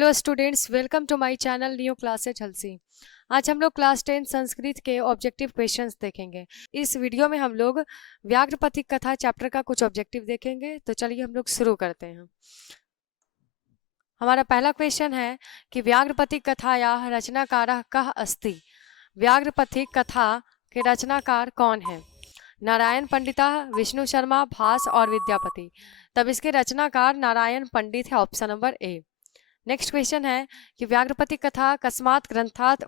Hello students, welcome to my channel new classes हलसी। आज हम लोग क्लास 10 संस्कृत के ऑब्जेक्टिव क्वेश्चंस देखेंगे। इस वीडियो में हम लोग व्याघ्रपति कथा चैप्टर का कुछ ऑब्जेक्टिव देखेंगे। तो चलिए हम लोग शुरू करते हैं। हमारा पहला क्वेश्चन है कि व्याघ्रपति कथायाः रचनाकारः कः अस्ति। व्याघ्रपति कथा के रचनाकार कौन है? नारायण पंडिता, विष्णु शर्मा, भास और विद्यापति। तब इसके रचनाकार नारायण पंडित है, option number A. Next question है कि व्याघ्रपति कथा कस्मात् ग्रंथात्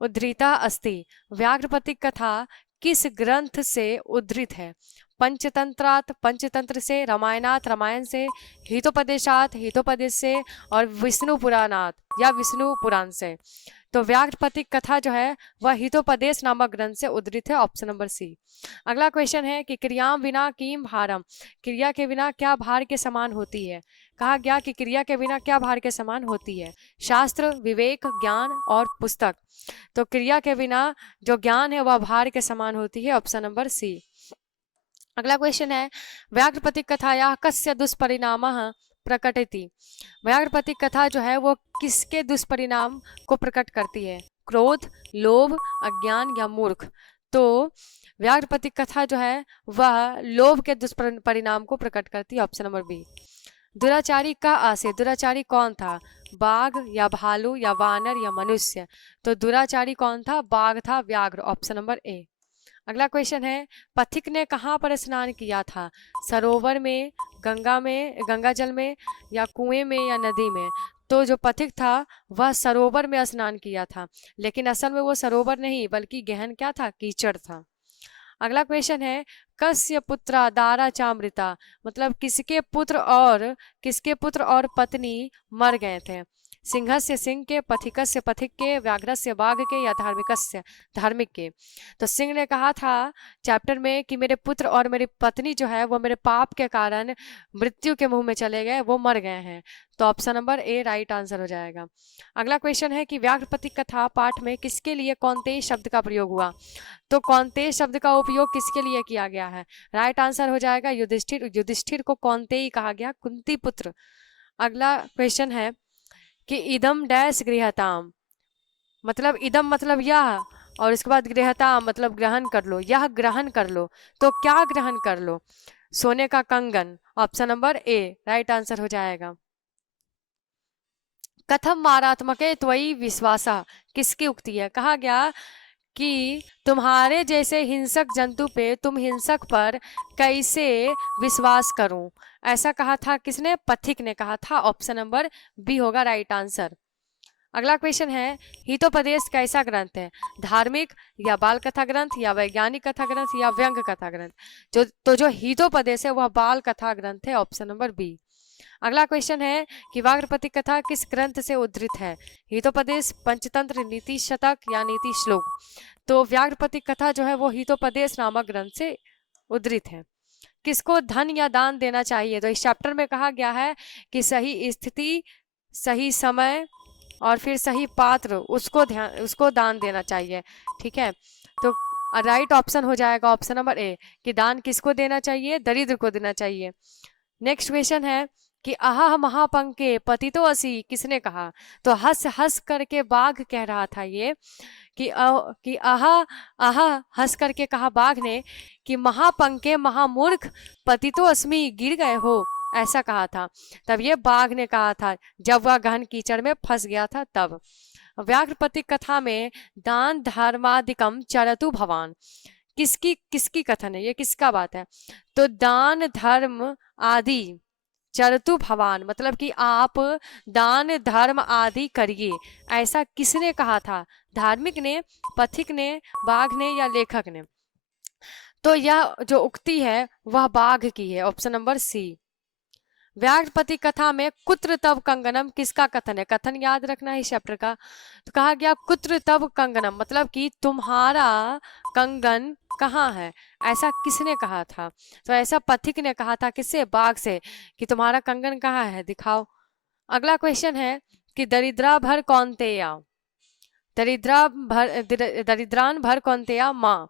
उद्धृता अस्ति। व्याघ्रपति कथा किस ग्रंथ से उद्धृत है? पंचतंत्रात् पंचतंत्र से, रामायणात् रामायण से, हितोपदेशात् हितोपदेश से और विष्णु पुराणात् या विष्णु पुराण से। तो व्याघ्रपति कथा जो है वह हितोपदेश नामक ग्रंथ से उद्धृत है, ऑप्शन नंबर सी। अगला क्वेश्चन है कि क्रियाम विना किम भारम। क्रिया के बिना क्या भार के समान होती है? कहा गया कि क्रिया के बिना क्या भार के समान होती है? शास्त्र, विवेक, ज्ञान और पुस्तक। तो क्रिया के बिना जो ज्ञान है वह भार के समान होती है, ऑप्शन नंबर सी। अगला क्वेश्चन है व्याघ्रपति कथायाः कस्य दुष्परिणामः प्रकटति। व्याघ्रपति कथा जो है वो किसके दुष्परिणाम को प्रकट करती है? क्रोध, लोभ, अज्ञान या मूर्ख। तो व्याघ्रपति कथा जो है वह लोभ के दुष्परिणाम को प्रकट करती है, ऑप्शन नंबर बी। दुराचारी का आशय, दुराचारी कौन था? बाघ या भालू या वानर या मनुष्य। तो दुराचारी कौन था? बाघ था, व्याघ्र, ऑप्शन नंबर ए। अगला क्वेश्चन है पथिक ने कहाँ पर स्नान किया था? सरोवर में, गंगा जल में या कुएं में या नदी में। तो जो पथिक था वह सरोवर में स्नान किया था, लेकिन असल में वो सरोवर नहीं बल्कि गहन क्या था? कीचड़ था। अगला क्वेश्चन है कस्य पुत्रा दारा चामृता। मतलब किसके पुत्र और पत्नी मर गए थे? सिंहस्य सिंह के, पथिकस्य पथिक के, व्याघ्रस्य बाघ के या धार्मिकस्य धार्मिक के। तो सिंह ने कहा था चैप्टर में कि मेरे पुत्र और मेरी पत्नी जो है वो मेरे पाप के कारण मृत्यु के मुंह में चले गए, वो मर गए हैं। तो option number A right answer हो जाएगा। अगला क्वेश्चन है कि व्याघ्रपति कथा पाठ में किसके लिए कौनतेय शब्द का प्रयोग हुआ? तो कौनतेय शब्द का उपयोग किसके लिए किया गया है? राइट आंसर हो जाएगा युधिष्ठिर। युधिष्ठिर को कौनतेय कहा गया, कुंती पुत्र। अगला क्वेश्चन है कि इदम डैश गृहताम। मतलब इदम मतलब यह, और इसके बाद गृहताम मतलब ग्रहण कर लो, यह ग्रहण कर लो। तो क्या ग्रहण कर लो? सोने का कंगन, option number A right answer हो जाएगा। कथम मारात्मके त्वयि विश्वासा। किसकी उक्ति है? कहा गया कि तुम्हारे जैसे हिंसक जंतु पे, तुम हिंसक पर कैसे विश्वास करूं। ऐसा कहा था किसने? पथिक ने कहा था, ऑप्शन नंबर बी होगा राइट आंसर। अगला क्वेश्चन है हितोपदेश कैसा ग्रंथ है? धार्मिक या बाल कथा ग्रंथ या वैज्ञानिक कथा ग्रंथ या व्यंग कथा ग्रंथ। जो हितोपदेश है वह बाल कथा ग्रंथ है, ऑप्शन नंबर बी। अगला क्वेश्चन है कि व्याघ्रपति कथा किस ग्रंथ से उद्धृत है? हितोपदेश, पंचतंत्र, नीति शतक या नीति श्लोक। तो व्याघ्रपति कथा जो है वो हितोपदेश नामक ग्रंथ से उद्धृत है। किसको धन या दान देना चाहिए? तो इस चैप्टर में कहा गया है कि सही स्थिति, सही समय और फिर सही पात्र उसको दान देना चाहिए। ठीक है, तो राइट ऑप्शन हो जाएगा ऑप्शन नंबर ए कि दान किसको देना चाहिए? दरिद्र को देना चाहिए। नेक्स्ट क्वेश्चन है कि आहा महापंके पतितो असी किसने कहा? तो हंस हंस करके बाघ कह रहा था ये कि आहा आहा हंस करके कहा बाघ ने कि महापंके महामूर्ख पतितो अस्मि गिर गए हो, ऐसा कहा था। तब ये बाघ ने कहा था जब वह गहन कीचड़ में फंस गया था तब। व्याघ्रपति कथा में दान धर्मादिकम चरतु भवान किसकी किसकी कथन है? ये किसका बात है? तो दान धर्म आदि चरतु भवान मतलब कि आप दान धर्म आदि करिए, ऐसा किसने कहा था? धार्मिक ने, पथिक ने, बाघ ने या लेखक ने। तो यह जो उक्ति है वह बाघ की है, ऑप्शन नंबर सी। व्याघ्रपति कथा में कुत्र तव कंगनम किसका कथन है? कथन याद रखना है इस चैप्टर का। तो कहा गया कुत्र तव कंगनम मतलब कि तुम्हारा कंगन कहाँ है, ऐसा किसने कहा था? तो ऐसा पथिक ने कहा था, किससे? बाघ से, कि तुम्हारा कंगन कहाँ है, दिखाओ। अगला क्वेश्चन है कि दरिद्रा भर कौनतेया। दरिद्रान भर कौनतेया माँ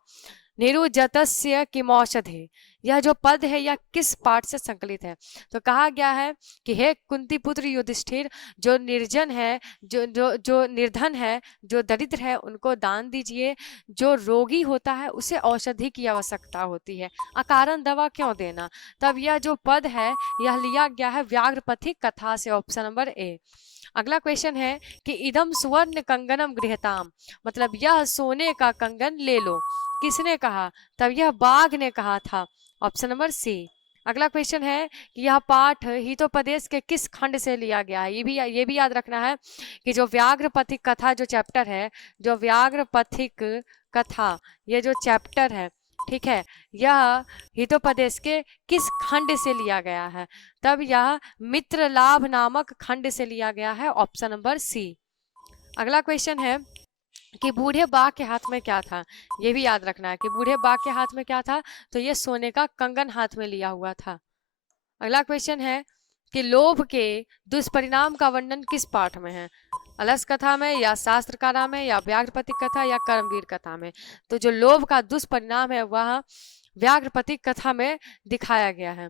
निरुजतस्य किमौषधे। यह जो पद है यह किस पाठ से संकलित है? तो कहा गया है कि हे कुंती पुत्र युधिष्ठिर, जो निर्जन है, जो निर्धन है, जो दरिद्र है, उनको दान दीजिए। जो रोगी होता है उसे औषधि की आवश्यकता होती है, अकारण दवा क्यों देना। तब यह जो पद है यह लिया गया है व्याघ्रपथी कथा से, ऑप्शन नंबर ए। अगला क्वेश्चन है कि इदम सुवर्ण कंगनम गृहताम, मतलब यह सोने का कंगन ले लो, किसने कहा? तब यह बाघ ने कहा था, ऑप्शन नंबर सी। अगला क्वेश्चन है कि यह पाठ हितोपदेश के किस खंड से लिया गया है? ये भी याद रखना है कि जो व्याघ्रपथिक कथा जो चैप्टर है, जो व्याघ्रपथिक कथा ये जो चैप्टर है, ठीक है, यह हितोपदेश के किस खंड से लिया गया है? तब यह मित्र लाभ नामक खंड से लिया गया है, ऑप्शन नंबर सी। अगला क्वेश्चन है कि बूढ़े बाघ के हाथ में क्या था? ये भी याद रखना है कि बूढ़े बाघ के हाथ में क्या था, तो ये सोने का कंगन हाथ में लिया हुआ था। अगला क्वेश्चन है कि लोभ के दुष्परिणाम का वर्णन किस पाठ में है? अलस कथा में, या शास्त्र कारा में, या व्याघ्रपति कथा, या कर्मवीर कथा में? तो जो लोभ का दुष्परिणाम है वह व्याघ्रपति कथा में दिखाया गया है।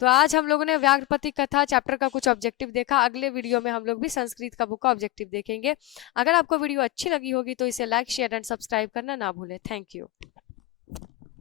तो आज हम लोगों ने व्याघ्रपति कथा चैप्टर का कुछ ऑब्जेक्टिव देखा। अगले वीडियो में हम लोग भी संस्कृत का बुक का ऑब्जेक्टिव देखेंगे। अगर आपको वीडियो अच्छी लगी होगी तो इसे लाइक, शेयर एंड सब्सक्राइब करना ना भूलें। Thank you.